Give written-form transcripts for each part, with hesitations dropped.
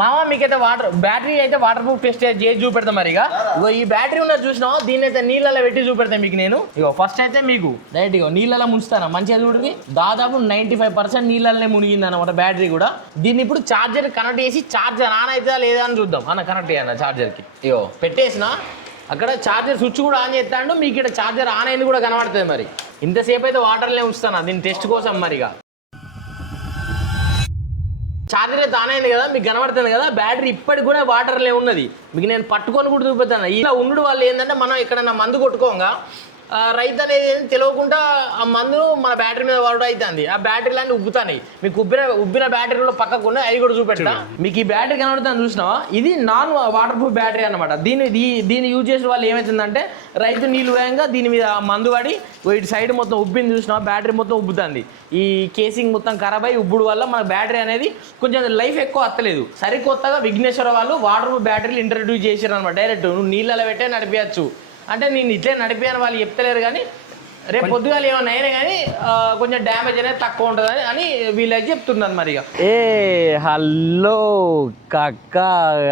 మామ మీకైతే బ్యాటరీ అయితే వాటర్ ప్రూఫ్ టెస్ట్ చేసి చూపెడతాం మరి. ఇగో ఈ బ్యాటరీ ఉన్నది చూసినావా, దీన్ని అయితే నీళ్ళలో పెట్టి చూపెడతాను మీకు నేను. ఇగో ఫస్ట్ అయితే మీకు డైరెక్ట్ ఇగో నీళ్ళలో ముంచుతాను మంచిగా చూడండి. దాదాపు 95% నీళ్ళనే మునిగింది అనమాట బ్యాటరీ కూడా. దీన్ని ఇప్పుడు ఛార్జర్ కనెక్ట్ చేసి ఛార్జర్ ఆన్ అవుతుందా లేదా అని చూద్దాం. కనెక్ట్ చేయన్న ఛార్జర్కి. ఇగో పెట్టేసిన అక్కడ ఛార్జర్ స్విచ్ కూడా ఆన్ చేస్తాడు. మీకు ఇక్కడ ఛార్జర్ ఆన్ అయింది కూడా కనబడుతుంది. మరి ఇంతసేపు అయితే వాటర్లే ఉంచుతాను దీని టెస్ట్ కోసం మరిగా. ఛార్జర్ అయితే ఆన్ అయింది కదా, మీకు కనబడుతుంది కదా. బ్యాటరీ ఇప్పటికి కూడా వాటర్లే ఉన్నది. మీకు నేను పట్టుకొని కూడా చూపిస్తాను. ఇలా ఉండడం వల్ల ఏంటంటే మనం ఎక్కడన్నా మందు కొట్టుకోగా రైతు అనేది తెలియకుండా ఆ మందు మన బ్యాటరీ మీద వాడు అవుతుంది. ఆ బ్యాటరీలు అన్నీ ఉబ్బుతాయి. మీకు ఉబ్బిన బ్యాటరీలో పక్కకు ఉన్నాయి, అవి కూడా చూపెడతా. మీకు ఈ బ్యాటరీ కనబడుతుంది చూసినావా, ఇది నాన్ వాటర్ ప్రూఫ్ బ్యాటరీ అనమాట. దీన్ని యూజ్ చేసిన వాళ్ళు ఏమవుతుందంటే రైతు నీళ్ళు వేయంగా దీని మీద మందు పడి ఇటు సైడ్ మొత్తం ఉబ్బింది చూసినావా, బ్యాటరీ మొత్తం ఉబ్బుతుంది. ఈ కేసింగ్ మొత్తం ఖరాబ్ అయ్యి ఉబ్బుడు వల్ల మన బ్యాటరీ అనేది కొంచెం లైఫ్ ఎక్కువ వస్తలేదు. సరికొత్తగా విఘ్నేశ్వర వాళ్ళు వాటర్ ప్రూఫ్ బ్యాటరీలు ఇంట్రడ్యూస్ చేశారు అనమాట. డైరెక్ట్ నువ్వు నీళ్ళలో పెట్టే నడిపించచ్చు అంటే నేను ఇట్లే నడిపాను వాళ్ళు చెప్తలేరు. కానీ రేపు పొద్దుగాలు ఏమన్నా అయినా కానీ కొంచెం డ్యామేజ్ అనేది తక్కువ ఉంటుంది అని వీళ్ళకి చెప్తున్నారు మరి. హలో కాక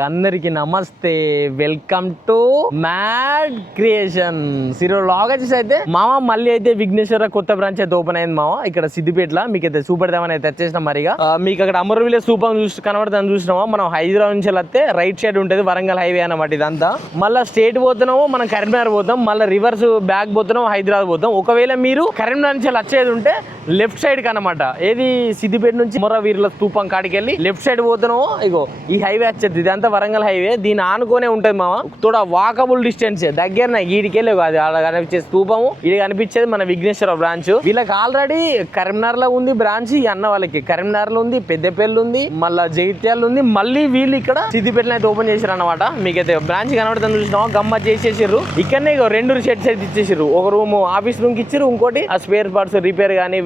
అందరికి నమస్తే, వెల్కమ్ టు మ్యాడ్ క్రియేషన్స్. ఈరోజు లాగ్ వచ్చేసి అయితే మామ మళ్ళీ అయితే విఘ్నేశ్వర కొత్త బ్రాంచ్ అయితే ఓపెన్ అయింది మామ ఇక్కడ సిద్దిపేటలో. మీకు అయితే చూపెడదామని అయితే వచ్చేసినాం మరిగా. మీకు అక్కడ అమర్ విలేజ్ సూపర్ కనబడుతుంది చూసినామా. మనం హైదరాబాద్ నుంచి వెళ్తే రైట్ సైడ్ ఉంటుంది వరంగల్ హైవే అన్నమాట ఇదంతా. మళ్ళీ స్టేట్ పోతున్నాము మనం కరీంనగర్ పోతాం, మళ్ళీ రివర్స్ బ్యాక్ పోతున్నాం హైదరాబాద్ పోతాం. ఒకవేళ మీరు కరీంనగర్ నుంచి వచ్చేది ఉంటే లెఫ్ట్ సైడ్ కనమాట, ఏది సిద్దిపేట నుంచి మొర్రవీరుల స్తూపం కాడికి వెళ్ళి లెఫ్ట్ సైడ్ పోతున్నామో ఇగో ఈ హైవే వచ్చేది. ఇదంతా వరంగల్ హైవే, దీని ఆనుకోనే ఉంటుంది మామ. తోడా వాకబుల్ డిస్టెన్స్ దగ్గర ఈడికెళ్ళి కాదు ఆడ కనిపించే స్తూపము, ఇది కనిపించేది మన విఘ్నేశ్వర బ్రాంచ్. వీళ్ళకి ఆల్రెడీ కరీంనగర్ లో ఉంది బ్రాంచ్, ఈ అన్న వాళ్ళకి కరీంనగర్ లో ఉంది, పెద్దపల్లి ఉంది, మళ్ళీ జగిత్యాల ఉంది. మళ్ళీ వీళ్ళు ఇక్కడ సిద్దిపేటలో అయితే ఓపెన్ చేశారు అనమాట. మీకైతే బ్రాంచ్ కనబడుతుంది చూసినా గమ్మత్ చేసేసారు. ఇక్కడనే ఇగో 2 షెడ్స్ అయితే ఇచ్చేసారు. ఒక రూమ్ ఆఫీస్ రూమ్ కి ఇచ్చారు, ఇంకోటి ఆ స్పేర్ పార్ట్స్ రిపేర్ గానీ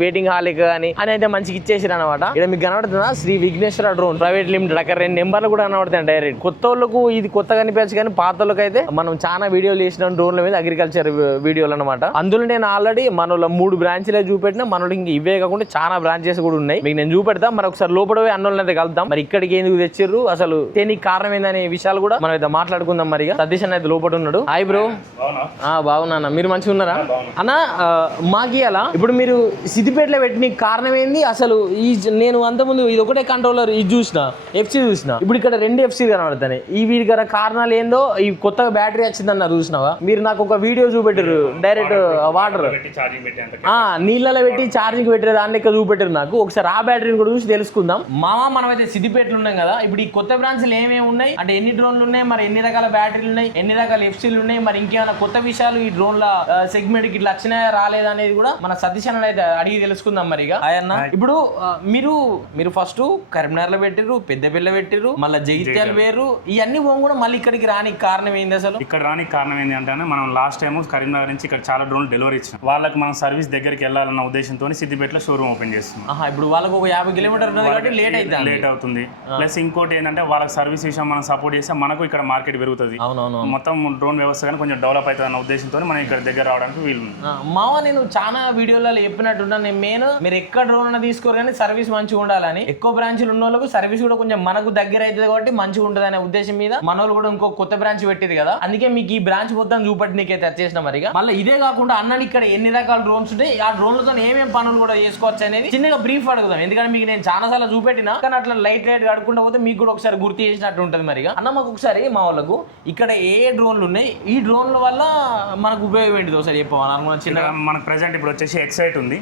వెయిటింగ్ హాల్ కానీ అని అయితే మంచిగా ఇచ్చేసారు అనమాట. ఇక్కడ మీకు కనబడుతుందా Shri Vighneshwara drone private limited. అక్కడ 2 నెంబర్లు కూడా కనబడతాయి డైరెక్ట్. కొత్త వాళ్ళకు ఇది కొత్తగా కనిపించచ్చు కానీ పాత వాళ్ళకి అయితే మనం చాలా వీడియోలు చేసిన డ్రోన్ల మీద అగ్రికల్చర్ వీడియోలు అనమాట. అందులో నేను ఆల్రెడీ మనలో 3 బ్రాంచ్లే చూపెట్టినా, మనలో ఇంక ఇవే కాకుండా చాలా బ్రాంచెస్ కూడా ఉన్నాయి. మీకు నేను చూపెడతా. మరి ఒకసారి లోపల అన్నోళ్ళని అయితే కలుద్దాం. మరి ఇక్కడికి ఎందుకు తెచ్చిర్రు, అసలు దీనికి కారణం ఏందనే విషయాలు కూడా మనం అయితే మాట్లాడుకుందాం. మరి సతీష్ అన్న అయితే లోపల ఉన్నాడు. Hi bro. బాగున్నా, మీరు మంచిగా ఉన్నారా అన్న? మాకి అలా ఇప్పుడు మీరు సిద్దిపేటలో పెట్టిన కారణం ఏంది అసలు? ఈ నేను అంతకుముందు ఇది ఒకటే కంట్రోలర్ ఇది చూసిన, ఎఫ్సీ చూసిన, ఇప్పుడు ఇక్కడ 2 ఎఫ్సీ కనబడతాయి. ఈ వీటి గల కారణాలు ఏందో, ఈ కొత్తగా బ్యాటరీ వచ్చిందన్న చూసినావా. మీరు నాకు ఒక వీడియో చూపెట్టారు, డైరెక్ట్ వాటర్ నీళ్ళలో పెట్టి ఛార్జింగ్ పెట్టారు, దాన్ని లెక్క చూపెట్టారు నాకు. ఒకసారి ఆ బ్యాటరీని కూడా చూసి తెలుసుకుందాం. మనం అయితే సిద్దిపేటలో ఉన్నాం కదా. ఇప్పుడు ఈ కొత్త బ్రాంచ్లు ఏమేమి ఉన్నాయి అంటే ఎన్ని డ్రోన్లు ఉన్నాయి, మరి ఎన్ని రకాల బ్యాటరీలు ఉన్నాయి, ఎన్ని రకాల ఎఫ్సీలు ఉన్నాయి, మరి ఇంకేమైనా కొత్త విషయాలు ఈ డ్రోన్ల సెగ్మెంట్ కి ఇట్లా వచ్చినాయా రాలేదా అనేది కూడా మన సతీష్ అన్న అయితే అడిగి తెలుసుకుందాం మరి. అన్న ఇప్పుడు మీరు ఫస్ట్ కరీంనగర్ లో పెట్టిర్రు, పెద్దపల్లి పెట్టిర్రు, మళ్ళీ జగిత్యాల వేరు, ఇవన్నీ కూడా మళ్ళీ ఇక్కడికి రానికి కారణం ఏంది అసలు? ఇక్కడ రానికి కారణం ఏంటి అంటే మనం లాస్ట్ టైం కరీంనగర్ నుంచి ఇక్కడ చాలా డ్రోన్లు డెలివరీ ఇచ్చాం. వాళ్ళకి మనం సర్వీస్ దగ్గరికి వెళ్ళాలన్న ఉద్దేశంతో సిద్దిపేటలో షోరూమ్ ఓపెన్ చేస్తున్నాం. ఇప్పుడు వాళ్ళకి ఒక 50 కిలోమీటర్ లేట్ అవుతుంది. ప్లస్ ఇంకోటి ఏంటంటే వాళ్ళకి సర్వీస్ విషయం మనం సపోర్ట్ చేస్తే మనకు ఇక్కడ మార్కెట్ పెరుగుతుంది, మొత్తం డ్రోన్ వ్యవస్థ కానీ కొంచెం డెవలప్ అవుతుంది అన్న ఉద్దేశంతో మనం ఇక్కడ దగ్గర రావడానికి వీలు. మావా నేను చాలా వీడియోలలో చెప్పినట్టున్నా, నేను మెయిన్ మీరు ఎక్కడ డ్రోన్ అన్న తీసుకోరు కానీ సర్వీస్ మంచిగా ఉండాలని. ఎక్కువ బ్రాంచ్లు ఉన్న వాళ్ళకు సర్వీస్ కూడా కొంచెం మనకు దగ్గర అవుతుంది కాబట్టి మంచిగా ఉంటుంది అనే ఉద్దేశం మీద మన వాళ్ళు కూడా ఇంకో కొత్త బ్రాంచ్ పెట్టింది కదా, అందుకే మీకు ఈ బ్రాంచ్ మొత్తం చూపట్టి నీకైతే వచ్చేసిన మరి. మళ్ళీ ఇదే కాకుండా అన్నని ఇక్కడ ఎన్ని రకాల డ్రోన్స్ ఉంటాయి, ఆ డ్రోన్లతో ఏమేమి పనులు కూడా చేసుకోవచ్చు అనేది చిన్నగా బ్రీఫ్ అడుగుదాం. ఎందుకంటే మీకు నేను చాలా సార్లు చూపెట్టినా కానీ అట్లా లైట్ అడుగుకుంటా పోతే మీకు కూడా ఒకసారి గుర్తు చేసినట్టు ఉంటుంది మరి. అన్న మాకు ఒకసారి మా వాళ్ళకు ఇక్కడ ఏ డ్రోన్లు ఉన్నాయి, ఈ డ్రోన్ల వల్ల మనకు ఉపయోగం ఏంటిది ఒకసారి చెప్పాను. చిన్నగా మనకు ప్రెసెంట్ ఇప్పుడు వచ్చేసి ఎక్సైట్ ఉంది,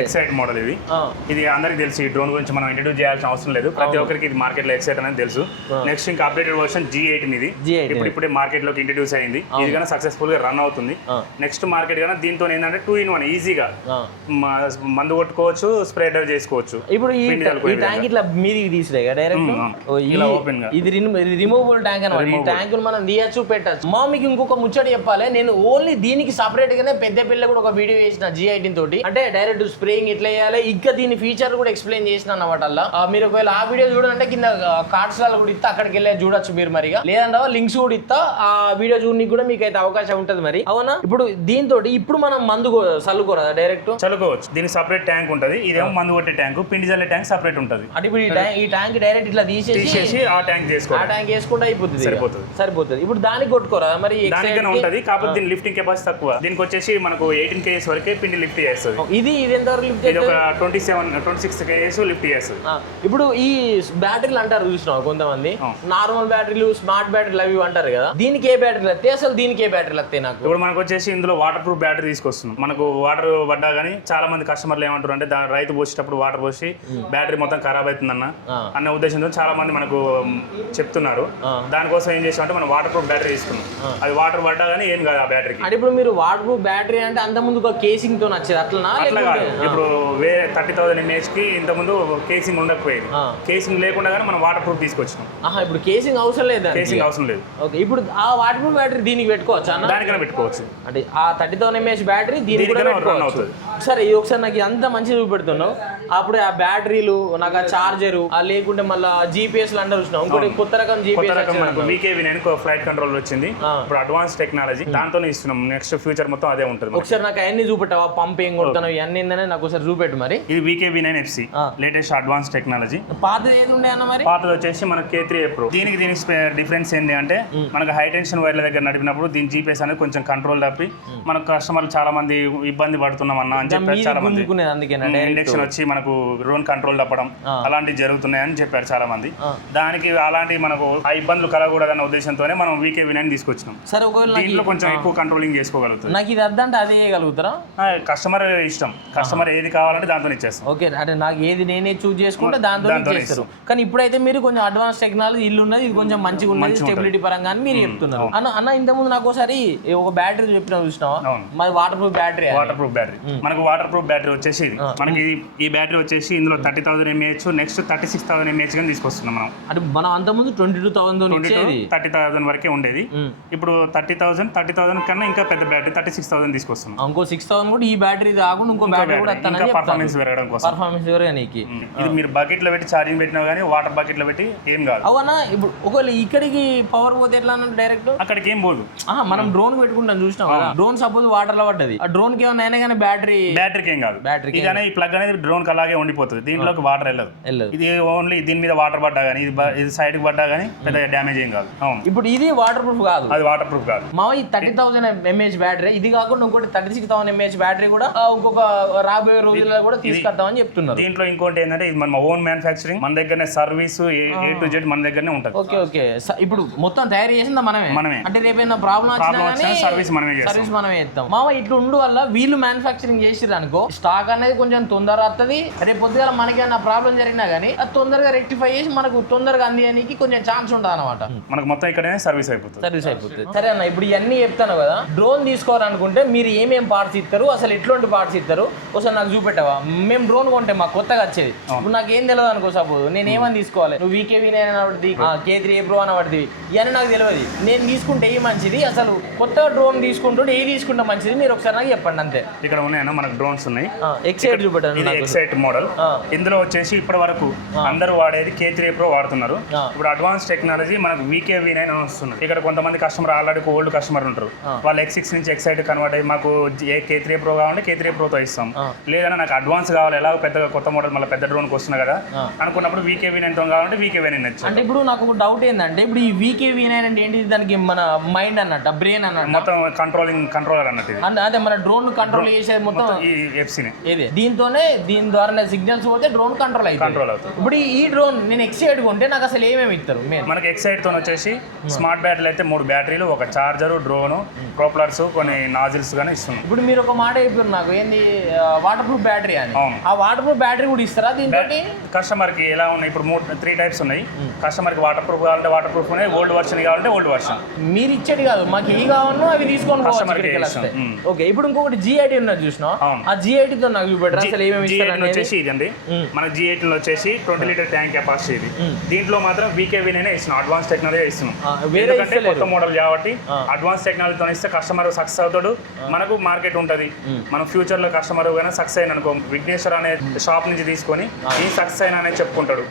ఎక్సైట్ మోడల్ ఇది అందరికి తెలుసు. ఈ డ్రోన్ గురించి మనం ఇంట్రడ్యూస్ చేయాల్సిన అవసరం లేదు, ప్రతి ఒక్కరికి ఇది మార్కెట్ లో ఎక్సైట్ అనేది తెలుసు. నెక్స్ట్ ఇంకా అప్డేటెడ్ వర్షన్ G18 ఇది ఇప్పుడే మార్కెట్ లోకి ఇంట్రడ్యూస్ అయింది. ఇది కానీ సక్సెస్ఫుల్ గా రన్ అవుతుంది. నెక్స్ట్ మార్కెట్ కానీ దీంతో ఏంటంటే 2-in-1 ఈజీగా మందు కొట్టుకోవచ్చు, స్ప్రెడ్ చేసుకోవచ్చు. ఇప్పుడు ఈ ట్యాంక్ ఇట్లా మీదికి తీసినాయి డైరెక్ట్ ఇలా ఓపెన్ గా, ఇది రిమూవబుల్ ట్యాంక్ అనమాట. ఈ ట్యాంక్ మనం తీయచ్చు పెట్టచ్చు. మా మీకు ఇంకొక ముచ్చట చెప్పాలి, నేను ఓన్లీ దీనికి సపరేట్ గా అందుకనే పెద్ద పిల్ల కూడా ఒక వీడియో చేసిన G18 తోటి, అంటే డైరెక్ట్ స్ప్రేయింగ్ ఎట్లా చేయాలి ఇంకా దీని ఫీచర్ కూడా ఎక్స్ప్లెయిన్ చేసిన అన్నమాట. అలా మీరు ఒకవేళ ఆ వీడియో చూడాలంటే కింద కార్డ్స్ లలో కూడా ఇస్తా, అక్కడికి వెళ్ళి చూడొచ్చు మీరు. మరిగా లేదంటే లింక్స్ కూడా ఇస్తా, ఆ వీడియో చూడడానికి కూడా మీకు అయితే అవకాశం ఉంటుంది మరి. అవునా? ఇప్పుడు దీంతో ఇప్పుడు మనం మందు చల్లుకోరా డైరెక్ట్? చల్లుకోవచ్చు. దీనికి సపరేట్ ట్యాంక్ ఉంటుంది. ఇదేమో మందు కొట్టే ట్యాంక్, పిండి చల్లే ట్యాంక్ సపరేట్ ఉంటుంది. అంటే ఇప్పుడు ఈ ట్యాంక్ డైరెక్ట్ ఇట్లా తీసేసి ఆ ట్యాంక్ చేసుకోవాలి. ఆ ట్యాంక్ వేసుకుంటే అయిపోతుంది, సరిపోతుంది. ఇప్పుడు దానికి కొట్టుకోరా మరి? దానికనే ఉంటుంది, కాకపోతే దీని లిఫ్టింగ్ కెపాసిటీ తక్కువ. దీనికి వచ్చేసి మనకు 18 kgs వరకే పిండి లిఫ్ట్ చేస్తుంది. ఇది ఎంత వరకు లిఫ్ట్ ఇది ఒక 26 kgs లిఫ్ట్ చేస్తుంది. ఇప్పుడు ఈ బ్యాటరీలు అంటారు చూసినావు కొంతమంది, నార్మల్ బ్యాటరీలు, స్మార్ట్ బ్యాటరీలు అవి అంటారు కదా, దీనికి ఏ బ్యాటరీలు వస్తాయి అసలు? దీనికి ఏ బ్యాటరీలు వస్తాయి? నాకు ఇప్పుడు మనకు వచ్చేసి ఇందులో వాటర్ ప్రూఫ్ బ్యాటరీ తీసుకొస్తున్నాం. మనకు వాటర్ పడ్డా కానీ చాలా మంది కస్టమర్లు ఏమంటారు అంటే రైతు పోసేటప్పుడు వాటర్ పోసి బ్యాటరీ మొత్తం ఖరాబ్ అవుతుందన్న అన్న ఉద్దేశంతో చాలా మంది మనకు చెప్తున్నారు. దానికోసం ఏం చేసామంటే మనం వాటర్ ప్రూఫ్ బ్యాటరీ తీసుకున్నాం. అది వాటర్ పడ్డా కానీ ఏం కాదు ఆ బ్యాటరీకి. అంటే ఇప్పుడు మీరు వాటర్ ప్రూఫ్ బ్యాటరీ అంటే అంత ముందు ఒక కేసింగ్ తో వచ్చేది అట్లా? అట్లా కాదు. ఇప్పుడు వేరే 30,000 mAh కి ఇంత ముందు కేసింగ్ ఉండకపోయేది. కేసింగ్ లేకుండా కానీ మనం వాటర్ ప్రూఫ్ తీసుకొచ్చినాం. ఇప్పుడు కేసింగ్ అవసరం లేదు, కేసింగ్ అవసరం లేదు. ఓకే, ఇప్పుడు ఆ వాటర్ ప్రూఫ్ బ్యాటరీ దీనికి పెట్టుకోవచ్చు అన్న? దానికైనా పెట్టుకోవచ్చు. అంటే ఆ 30,000 mAh బ్యాటరీ దీనికి కూడా పెట్టుకోవచ్చు. సరే, ఇది ఒకసారి నాకు అంత మంచిగా చూపెడుతున్నావు. అప్పుడు ఆ బ్యాటరీలు, నాకు ఆ చార్జరు, లేకుంటే మళ్ళీ GPS అంటారు చూసినావు, ఇంకోటి కొత్త రకం GPS VKV9 ఫ్లైట్ కంట్రోల్ వచ్చింది. ఇప్పుడు అడ్వాన్స్ టెక్నాలజీ దాంతోనే ఇస్తున్నాం. నెక్స్ట్ ఫ్యూచర్ మొత్తం అదే ఉంటుంది. ఒకసారి నాకు అన్ని చూపెట్టావా? పంప్ ఏం కొడుతున్నావు ఇవన్నీ నాకు ఒకసారి చూపెట్టు మరి. ఇది VKV9 FC latest advance technology. పాతది ఏది ఉండే అన్న మరి? పాతది వచ్చేసి మనకి K3 Pro. దీనికి డిఫరెన్స్ ఏంటి అంటే మనకు హై టెన్షన్ వైర్ల దగ్గర నడిపినప్పుడు దీని GPS అనేది కొంచెం కంట్రోల్ తప్పి మనకు కస్టమర్లు చాలా మంది ఇబ్బంది పడుతున్నాం అన్న అని చెప్పారు. చాలా మంది ఇండక్షన్ వచ్చి మనకు డ్రోన్ కంట్రోల్ తప్పడం అలాంటివి జరుగుతున్నాయని చెప్పారు చాలా మంది. దానికి అలాంటి మనకు ఆ ఇబ్బందులు కలగకూడదన్న ఉద్దేశంతోనే మనం VKV9 తీసుకొచ్చినాం. సరే, ఒకవేళ దీంట్లో కొంచెం ఎక్కువ కంట్రోలింగ్ చేసుకోగలుగుతాం. నాకు ఇది అద్దంటే అదే చేయగలుగుతారా? కస్టమర్ ఇష్టం, కస్టమర్ ఏది కావాలంటే దాంతో ఇచ్చేస్తాం. ఓకే, అంటే నాకు ఏది నేనే చూస్ చేసుకుంటే దాంతో ఇచ్చేస్తారు. కానీ ఇప్పుడైతే మీరు కొంచెం అడ్వాన్స్ టెక్నాలజీ ఇల్లు ఉన్నది, ఇది కొంచెం మంచిగా ఉన్నది స్టెబిలిటీ పరంగా అని మీరు చెప్తున్నారు. అన్న ఇంతకుముందు నాకు ఒకసారి ఒక బ్యాటరీ చెప్పిన చూసినావా మరి? Water proof battery. మనకు వాటర్ ప్రూఫ్ బ్యాటరీ వచ్చేసి మనకి ఈ బ్యాటరీ వచ్చేసి ఇందులో 30,000 mAh, నెక్స్ట్ 36,000 mAh గా తీసుకొస్తున్నాం మనం. అంటే మనం అంతకుముందు 22,000 30,000 వరకే ఉండేది. ఇప్పుడు 30,000 కన్నా ఇంకా పెద్ద బ్యాటరీ 36,000 తీసుకొస్తున్నాం. ఇంకో 6,000 కూడా ఈ బ్యాటరీ కాకుండా ఇంకో బ్యాటరీ కూడా ఇంకా పర్ఫార్మెన్స్ పెరగడం కోసం. పర్ఫార్మెన్స్ పెరగడానికి ఇది మీరు బకెట్ లో పెట్టి ఛార్జింగ్ పెట్టినా కానీ వాటర్ బకెట్ లో పెట్టి ఏం కాదు. అవునా? ఇప్పుడు ఒకవేళ ఇక్కడికి పవర్ పోతే ఎట్లా అన్నట్టు డైరెక్ట్ అక్కడికి ఏం పోదు. మనం డ్రోన్ పెట్టుకుంటాం చూసినాం కదా, డ్రోన్ సపోజ్ వాటర్ లో పడ్డది, ఆ డ్రోన్ కి ఏమైనా అయినా కానీ బ్యాటరీకి ఏం కాదు. బ్యాటరీకి ఈ ప్లగ్ అనేది డ్రోన్ కి అలాగే ఉండిపోతుంది. దీంట్లోకి వాటర్ వెళ్ళదు. ఇది ఓన్లీ దీని మీద వాటర్ పడ్డా కానీ ఇది సైడ్ కి పడ్డా కానీ పెద్ద డ్యామేజ్ ఏం కాదు. ఇప్పుడు ఇది వాటర్ ప్రూఫ్ కాదు, అది వాటర్ ప్రూఫ్ కాదు. మా ఈ 30,000 mAh బ్యాటరీ ఇది కాకుండా ఇంకోటి 36,000 mAh బ్యాటరీ కూడా ఇంకొక రాబోయే రోజుల్లో కూడా తీసుకొద్దామని చెప్తున్నారు. దీంట్లో ఇంకోటి ఏంటంటే ఇది మన ఓన్ మ్యానుఫ్యాక్చరింగ్, మన దగ్గరనే సర్వీస్ A to Z మన దగ్గరనే ఉంటుంది. ఓకే, ఇప్పుడు మొత్తం తయారు చేసిందా మనమే? అంటే రేపైనా ప్రాబ్లం వచ్చినా సర్వీస్ మనమే చేస్తాం. మామ ఇట్లా ఉండు వల్ల వీళ్ళు మ్యానుఫ్యాక్చరింగ్ చేసిర్రు అనుకో, స్టాక్ అనేది కొంచెం తొందర వస్తుంది. రేపు పొద్దుగా మనకి ఏమైనా ప్రాబ్లం జరిగినా కానీ అది తొందరగా రెక్టిఫై చేసి మనకు తొందరగా అందియడానికి కొంచెం ఛాన్స్ ఉంటుంది అనమాట. మనకు మొత్తం ఇక్కడనే సర్వీస్ అయిపోతుంది. సరే అన్న, ఇప్పుడు ఇవన్నీ చెప్తాను కదా, డ్రోన్ తీసుకోవాలనుకుంటే మీరు ఏమేం పార్ట్స్ ఇస్తారు, అసలు ఎట్లాంటి పార్ట్స్ ఇస్తారు ఒకసారి నాకు చూపెట్టావా? మేము డ్రోన్ కొంటే మాకు కొత్తగా వచ్చేది, ఇప్పుడు నాకు ఏం తెలియదు అనుకో, సపోజ్ నేను ఏమని తీసుకోవాలి, నువ్వు VKV9 అనబడి K3 Pro అనబడి ఇవన్నీ నాకు తెలియదు. నేను తీసుకుంటే ఏ మంచిది, అసలు కొత్త డ్రోన్ తీసుకుంటుంటే ఏ తీసుకుంటే మంచిది మీరు ఒకసారి నాకు చెప్పండి అంతే. ఇక్కడ ఉన్నాయన్న మనకు డ్రోన్స్ ఉన్నాయి. ఎక్సైట్ చూపెట్టాను. ఇది ఎక్సైట్ మోడల్. ఇందులో వచ్చేసి ఇప్పటి వరకు అందరూ వాడేది K3 Pro వాడుతున్నారు. ఇప్పుడు అడ్వాన్స్ టెక్నాలజీ మనకు VKV9 అని వస్తుంది. ఇక్కడ కొంతమంది కస్టమర్ ఆల్రెడీ ఓల్డ్ కస్టమర్ ఉంటారు, వాళ్ళు X6 నుంచి ఎక్సైట్ కన్వర్ట్ అయ్యి మాకు K3 Pro కావాలంటే K3 Pro తో ఇస్తాం. లేదన్నా నాకు అడ్వాన్స్ కావాలి, ఎలా పెద్దగా కొత్త మోడల్ మళ్ళీ పెద్ద డ్రోన్ వస్తున్నా కదా అనుకున్నప్పుడు VKV9 తో కావాలంటే VKV9 నచ్చింది. అంటే ఇప్పుడు నాకు ఒక డౌట్ ఏంటంటే, ఇప్పుడు ఈ VKV9 అంటే ఏంటి? దానికి మన మైండ్ అన్నట్టు, బ్రెయిన్ అన్నట్టు, మొత్తం కంట్రోలర్ అన్నట్టు. అదే మన డ్రోన్ కంట్రోల్ చేసేది మొత్తం ఈ ఎఫ్సీనే. దీని ద్వారా సిగ్నల్స్ పోతే డ్రోన్ కంట్రోల్ అవుతుంది. ఇప్పుడు ఈ డ్రోన్ నేను ఎక్సైట్ కొంటే నాకు అసలు ఏమేమి ఇస్తారు? మనకి ఎక్సైట్ తో వచ్చేసి స్మార్ట్ బ్యాటరీలు అయితే 3 బ్యాటరీలు, ఒక చార్జర్, డ్రోన్, ప్రొపలర్స్, కొన్ని నాజిల్స్ గానీ ఇస్తున్నాం. ఇప్పుడు మీరు ఒక మాట చెప్పారు నాకు, ఏంది వాటర్ ప్రూఫ్ బ్యాటరీ అని. ఆ వాటర్ ప్రూఫ్ బ్యాటరీ కూడా ఇస్తారా దీంతో? కస్టమర్ కి ఎలా ఉన్నాయి, ఇప్పుడు 3 టైప్స్ ఉన్నాయి. కస్టమర్ కి వాటర్ ప్రూఫ్ కావాలంటే వాటర్ ప్రూఫ్ ఉన్నాయి, ఓల్డ్ వర్షన్ కావాలంటే ఓల్డ్ వర్షన్. మీరు ఇచ్చేది కాదు, మాకు ఏ కావాలనో అవి తీసుకొని ఓకే. ఇప్పుడు ఇంకొకటి G18 ఉన్నది చూసినా, ఆ G18 తో నాకు చూపెట్టరా అసలు ఏమేమి ఇస్తారు వచ్చేసి ఇదండి. మన G18 లో వచ్చేసి 20 లీటర్ ట్యాంక్ కెపాసిటీ ఇది. దీంట్లో మాత్రం VKV9 ఇస్తున్నాం, అడ్వాన్స్ టెక్నాలజీ ఇస్తున్నాం. ఎందుకంటే కొత్త మోడల్ కాబట్టి అడ్వాన్స్ టెక్నాలజీతో ఇస్తే కస్టమర్ సక్సెస్ అవుతాడు, చేస్తున్నాడు, మనకు మార్కెట్ ఉంటది. మనం ఫ్యూచర్ లో కస్టమర్ గానీ సక్సెస్ అయిన అనుకో, విఘ్నేశ్వర్ అనే షాప్ నుంచి తీసుకొని ఈ సక్సెస్ అయిన అనేది చెప్పుకుంటాడు.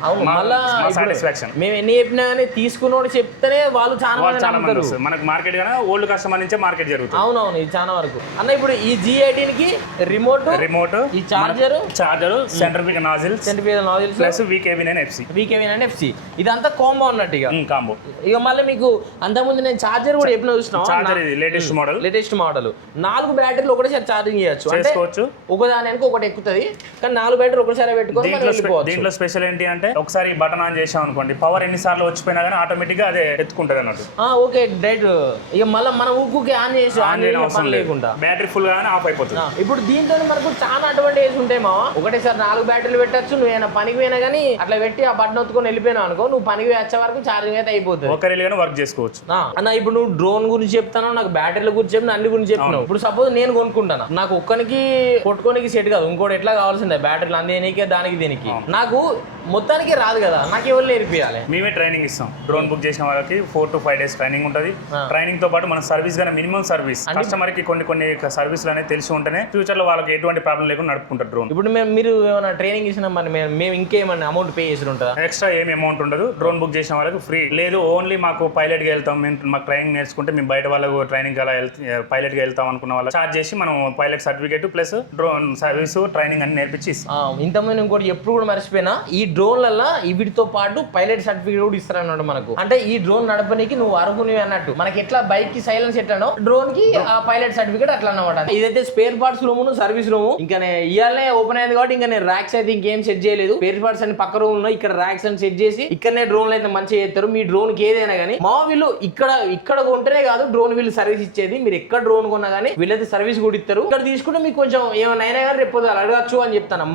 సాటిస్ఫాక్షన్ మేము ఎన్ని చెప్పినా కానీ తీసుకున్నోడు చెప్తేనే వాళ్ళు చాలా మంది వస్తారు. మనకు మార్కెట్ గానీ ఓల్డ్ కస్టమర్ నుంచే మార్కెట్ జరుగుతుంది. అవునవును, ఇది చాలా వరకు అన్న. ఇప్పుడు ఈ G18 కి రిమోట్ ఈ charger centrifugal nozzles plus VKV9 FC ఇదంతా కాంబో అన్నట్టు. ఇక మళ్ళీ మీకు అంతకుముందు నేను చార్జర్ కూడా ఎప్పుడు చూసినా, చార్జర్ ఇది లేటెస్ట్ మోడల్ 4 బ్యాటరీలు ఒకటేసారి ఛార్జింగ్ చేసుకోవచ్చు. ఒకదాని వెనక ఒకటి ఎక్కుతుంది, కానీ 4 బ్యాటరీలు ఒకసారి పెట్టుకొని దీంట్లో స్పెషల్ ఏంటి అంటే ఒకసారి బటన్ ఆన్ చేసాం అనుకోండి, పవర్ ఎన్నిసార్లు వచ్చిపోయినా కానీ ఆటోమేటిక్ గా అదే ఎత్తుకుంటది అన్నట్టు. Okay right. ఇక మళ్ళీ మన ఊకుకి ఆన్ అవసరం లేకుండా బ్యాటరీ ఫుల్ గానే ఆఫ్ అయిపోతుంది. ఇప్పుడు దీంతో మనకు చాలా అడ్వాంటేజ్ ఉంటాయి మావా. ఒకటేసారి 4 బ్యాటరీలు పెట్టచ్చు. నువ్వు పనికి పోయినా కానీ అట్లా పెట్టి ఆ బటన్ ఒత్తుకొని వెళ్ళిపోయినా అనుకో, నువ్వు పనికి వచ్చే వరకు ఛార్జింగ్ అయితే అయిపోతుంది. ఒకరిగానే వర్క్ చేసుకోవచ్చు. అన్న ఇప్పుడు నువ్వు డ్రోన్ గురించి చెప్తాను, నాకు బ్యాటరీల గురించి చెప్పిన అన్ని గురించి చెప్పినావు. ఇప్పుడు సపోజ్ నేను కొనుక్కుంటాను, నాకు ఒక్కనికి కొట్టుకోనికి సెట్ కాదు, ఇంకోటి ఎట్లా కావాల్సిందే బ్యాటరీలు అందేనికే దానికి దీనికి. నాకు మొత్తానికి రాదు కదా, నాకు ఎవరు నేర్పియాలి? మేమే ట్రైనింగ్ ఇస్తాం. డ్రోన్ బుక్ చేసిన వాళ్ళకి 4 to 5 days ట్రైనింగ్ ఉంటుంది. ట్రైనింగ్ తో పాటు మన సర్వీస్ గానే మినిమం సర్వీస్ కస్టమర్ కి కొన్ని సర్వీసులు అనేది తెలిసి ఉంటేనే ఫ్యూచర్ లో వాళ్ళకి ఎటువంటి ప్రాబ్లం లేకుండా నడుపుకుంటారు డ్రోన్. ఇప్పుడు మీరు ఏమైనా ట్రైనింగ్ ఇచ్చినా మరి మేము ఇంకేమైనా అమౌంట్ పే చేసి ఉంటుందా? ఎక్స్ట్రా ఏమి అమౌంట్ ఉండదు. డ్రోన్ బుక్ చేసిన వాళ్ళకి ఫ్రీ. లేదు ఓన్లీ మాకు పైలట్ గా వెళ్తాం, మేము మాకు ట్రైనింగ్ నేర్చుకుంటే మేము బయట వాళ్ళకు ట్రైనింగ్ అలా పైలట్ గా వెళ్తాం అనుకున్న వాళ్ళ చార్జ్ చేసి మనం pilot certificate plus drone service training అని నేర్పించి ఇంతమంది. ఇంకోటి ఎప్పుడు కూడా మర్చిపోయినా, ఈ డ్రోన్లలో వీటితో పాటు పైలట్ సర్టిఫికేట్ కూడా ఇస్తారన్నమాట మనకు. అంటే ఈ డ్రోన్ నడపడానికి నువ్వు అర్హునివి అన్నట్టు. మనకి ఎట్లా బైక్ కి సైలెన్స్ ఎట్లానో డ్రోన్ కి ఆ పైలట్ సర్టిఫికేట్ అట్లా అన్నమాట. ఇదైతే spare parts room service room. ఇంకా ఇయాలనే ఓపెన్ అయింది కాబట్టి ఇంకా నేను ర్యాక్స్ అయితే ఇంకేం సెట్ చేయలేదు. స్పేర్ పార్ట్స్ అని పక్క రూమ్ లో ఇక్కడ ర్యాక్స్ అని సెట్ చేసి ఇక్కడనే డ్రోన్ అయితే మంచిగా చేస్తారు. మీ డ్రోన్ కి ఏదైనా కానీ మా వీళ్ళు ఇక్కడ కొంటేనే కాదు డ్రోన్ వీళ్ళు సర్వీస్ ఇచ్చేది. మీరు ఎక్కడ డ్రోన్ కొన్నా కానీ వీళ్ళైతే సర్వీస్ కూడా ఇస్తారు. ఇక్కడ తీసుకుంటే మీకు కొంచెం ఏమైనా అయినా కానీ రేపు అడగచ్చు అని చెప్తాను.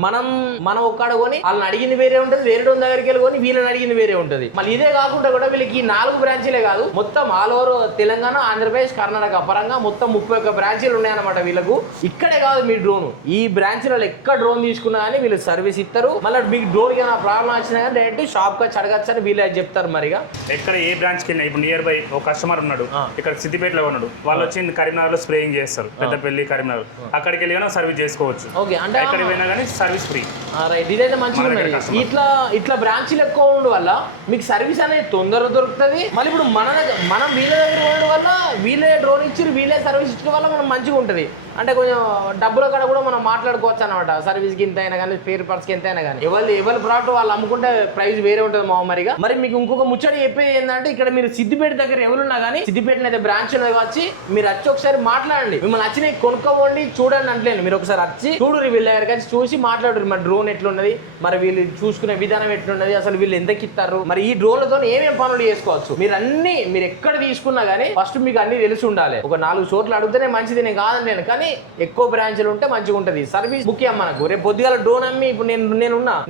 మనం ఒక్కడ కొని వాళ్ళని అడిగింది వేరే ఉంటుంది, వేరే డ్రోన్ దగ్గరికి వెళ్ళి కొని వీళ్ళని అడిగింది వేరే ఉంటుంది. మళ్ళీ ఇదే కాకుండా కూడా వీళ్ళకి 4 బ్రాంచీలే కాదు, మొత్తం ఆల్ ఓవర్ తెలంగాణ, ఆంధ్రప్రదేశ్, కర్ణాటక పరంగా మొత్తం 31 బ్రాంచీలు ఉన్నాయన్నమాట వీళ్ళకు. ఇక్కడే కాదు మీ డ్రోన్, ఈ బ్రాంచీలలో ఎక్కడ డ్రోన్ తీసుకున్నా కానీ వీళ్ళు సర్వీస్ ఇస్తారు. మళ్ళీ మీకు డ్రోన్ కి ప్రాబ్లం వచ్చినా కానీ డైరెక్ట్ షాప్ కి అడగచ్చు అని వీళ్ళు చెప్తారు. మరిగా ఎక్కడ ఏ బ్రాంచ్ కి వెళ్ళినా, ఇప్పుడు నియర్ బై ఒక కస్టమర్ ఉన్నాడు, ఇక్కడ సిద్దిపేటలో ఉన్నాడు, వాళ్ళు వచ్చి కరీంనగర్ లో స్ప్రేయింగ్ చేస్తారు, పెద్దపల్లి కరీంనగర్, అక్కడికి వెళ్ళి కానీ సర్వీస్ చేసుకోవచ్చు. ఓకే, అంటే ఎక్కడికి పోయినా కానీ సర్వీస్ ఫ్రీ. రైట్, ఇదైతే మంచిగా ఉన్నది. ఇట్లా బ్రాంచీలు ఎక్కువ ఉండడం వల్ల మీకు సర్వీస్ అనేది తొందరగా దొరుకుతుంది. మళ్ళీ ఇప్పుడు మనం వీళ్ళ దగ్గర ఉండడం వల్ల వీళ్ళే డ్రోన్ ఇచ్చి వీళ్ళే సర్వీస్ ఇచ్చడం వల్ల మనం మంచిగా ఉంటుంది. అంటే కొంచెం డబ్బుల కాడ కూడా మనం మాట్లాడుకోవచ్చు అనమాట. సర్వీస్కి ఎంత అయినా కానీ, స్పేర్ పార్ట్స్కి ఎంత అయినా కానీ, ఎవరి ప్రోడక్ట్ వాళ్ళు అమ్ముకుంటే ప్రైస్ వేరే ఉంటుంది మామూలుగా. మరి మీకు ఇంకొక ముచ్చట చెప్పేది ఏంటంటే, ఇక్కడ మీరు సిద్దిపేట దగ్గర ఎవరున్నా కానీ, సిద్దిపేట అయితే బ్రాంచ్ వచ్చి మీరు వచ్చి ఒకసారి మాట్లాడండి. మిమ్మల్ని వచ్చి నేను కొనుక్కోండి చూడండి అంటలేను, మీరు ఒకసారి వచ్చి చూడురు, వీళ్ళ దగ్గరికి వచ్చి చూసి మాట్లాడురు. మరి డ్రోన్ ఎట్లున్నది, మరి వీళ్ళు చూసుకునే విధానం ఎట్లున్నది, అసలు వీళ్ళు ఎంతకి ఇస్తారు, మరి ఈ డ్రోన్లతో ఏమేమి పనులు చేసుకోవచ్చు, మీరు ఎక్కడ తీసుకున్నా కానీ ఫస్ట్ మీకు అన్ని తెలిసి ఉండాలి. ఒక 4 చోట్ల అడిగితేనే మంచిది, నేను కాదని, కానీ ఎక్కువ బ్రాంచ్లు ఉంటే మంచిగా ఉంటుంది. సర్వీస్ ముఖ్యం మనకు. రేపు పొద్దుగాల డ్రోన్ అమ్మి, ఇప్పుడు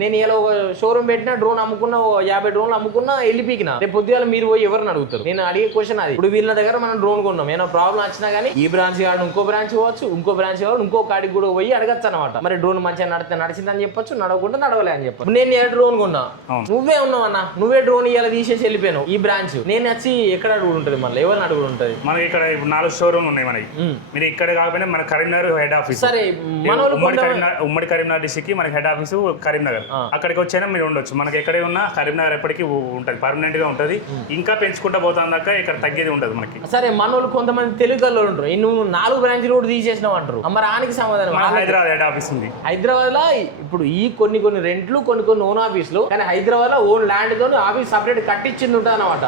నేను ఇలా ఒక షోరూమ్ పెట్టినా, డ్రోన్ అమ్ముకున్నా, 50 డ్రోన్లు అమ్ముకున్నా, వెళ్ళిపీకినా, రేపు పొద్దుగాల మీరు పోయి ఎవరిని అడుగుతారు? నేను అడిగే క్వశ్చన్ అది. ఇప్పుడు వీళ్ళ దగ్గర మనం డ్రోన్ కొన్నాం, ఏమైనా ప్రాబ్లం వచ్చినా కానీ ఈ బ్రాంచ్ కాదు ఇంకో బ్రాంచ్ పోవచ్చు, ఇంకో బ్రాంచ్ కాదు ఇంకో కాడికి కూడా పోయి అడగచ్చు అనమాట. మరి డ్రోన్ మంచిగా నడిచిందని చెప్పొచ్చు, నడవకుండా నడవలే అని చెప్పచ్చు. నేను ఏ డ్రోన్ కొన్నా, నువ్వే ఉన్నావు అన్న, నువ్వే డ్రోన్ ఇలా తీసేసి వెళ్ళిపోయాను ఈ బ్రాంచ్, నేను వచ్చి ఎక్కడ అడుగు ఉంటుంది, మళ్ళీ ఎవరిని అడుగు ఉంటుంది? మనకి ఇక్కడ 4 షోరూమ్ ఉన్నాయి మనకి. మీరు ఇక్కడ కాకపోయినా మన కరీంనగర్ హెడ్ ఆఫీస్. సరే, ఉమ్మడి కరీంనగర్ డిస్ట్రిక్ట్ కి మనకి హెడ్ ఆఫీస్ కరీంనగర్. అక్కడికి వచ్చైనా మీరు ఉండొచ్చు. మనకి ఎక్కడే ఉన్నా కరీంనగర్ ఎప్పటికీ ఉంటుంది, పర్మనెంట్ గా ఉంటుంది. ఇంకా పెంచుకుంటా పోతాం దాకా ఇక్కడ తగ్గేది ఉండదు మనకి. సరే, మనోళ్ళు కొంతమంది తెలుగు వాళ్ళు ఉంటారు, నువ్వు 4 బ్రాంచ్లు కూడా తీసేసినావు అంటారు. మరి ఆనికి సమాధానం? హైదరాబాద్ హెడ్ ఆఫీస్ ఉంది. హైదరాబాద్ లో ఇప్పుడు ఈ కొన్ని రెంట్లు, కొన్ని ఓన్ ఆఫీసులు, కానీ హైదరాబాద్ లో ఓన్ ల్యాండ్ తో ఆఫీస్ సపరేట్ కట్టించింది ఉంటుంది అనమాట.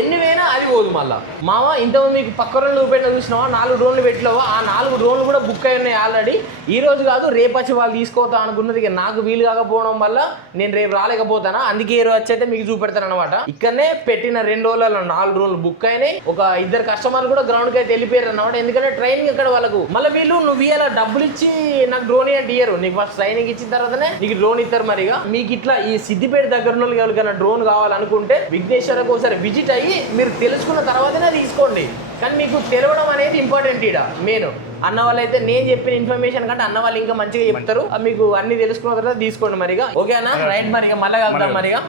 ఎన్ని వేనా అది పోదు. మళ్ళా మామ ఇంతకుముందు మీకు పక్క రోజులు చూపెట్టిన చూసినావా, 4 డ్రోన్లు పెట్టినావా, ఆ 4 డ్రోన్లు కూడా బుక్ అయి ఉన్నాయి ఆల్రెడీ. ఈ రోజు కాదు రేపు వచ్చి వాళ్ళు తీసుకోతా అనుకున్నది, నాకు వీలు కాకపోవడం వల్ల నేను రేపు రాలేకపోతానా, అందుకే ఈ రోజు వచ్చి అయితే మీకు చూపెడతాను అనమాట. ఇక్కడనే పెట్టిన 2 రోజులలో 4 డ్రోన్లు బుక్ అయినాయి. ఒక 2 కస్టమర్లు కూడా గ్రౌండ్ కి అయితే వెళ్ళిపోయారు అనమాట. ఎందుకంటే ట్రైనింగ్ ఇక్కడ వాళ్ళకు. మళ్ళీ వీళ్ళు నువ్వు ఇలా డబ్బులు ఇచ్చి నాకు డ్రోన్ అంటే ఇయ్యరు, నీకు ఫస్ట్ ట్రైనింగ్ ఇచ్చిన తర్వాతనే నీకు డ్రోన్ ఇస్తారు. మరిగా మీకు ఇట్లా ఈ సిద్దిపేట దగ్గర ఉన్న ఎవరికైనా డ్రోన్ కావాలనుకుంటే విఘ్నేశ్వరకు ఒకసారి విజిట్ అయ్యి మీరు తెలుసుకున్న తర్వాతనే తీసుకోండి. కానీ మీకు తెలవడం అనేది ఇంపార్టెంట్. ఇక్కడ మెయిన్ అన్న వాళ్ళు అయితే నేను చెప్పిన ఇన్ఫర్మేషన్ కంటే అన్న వాళ్ళు ఇంకా మంచిగా చెప్తారు. మీకు అన్ని తెలుసుకున్న తర్వాత తీసుకోండి మరిగా. ఓకే అన్న, రైట్. మరిగా మళ్ళీ కలుద్దాం మరిగా.